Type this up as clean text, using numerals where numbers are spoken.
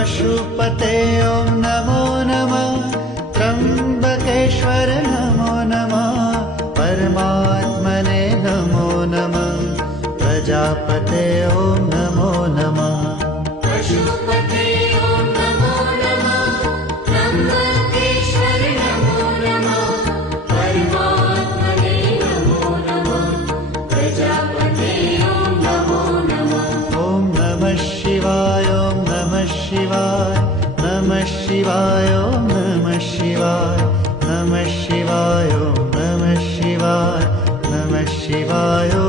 पशुपते ॐ नमो नमः। त्र्यम्बकेश्वर नमो नमः। परमात्मने नमो नमः। प्रजापते ॐ नमो नमः। पशुपते ॐ नमो नमः। त्र्यम्बकेश्वर नमो नमः। परमात्मने नमो नमः। प्रजापते ॐ नमो नमः। ॐ नमः शिवाय ॐ नमः शिवाय नमः शिवाय ॐ नमः शिवाय नमः शिवाय ॐ नमः शिवाय नमः शिवाय ॐ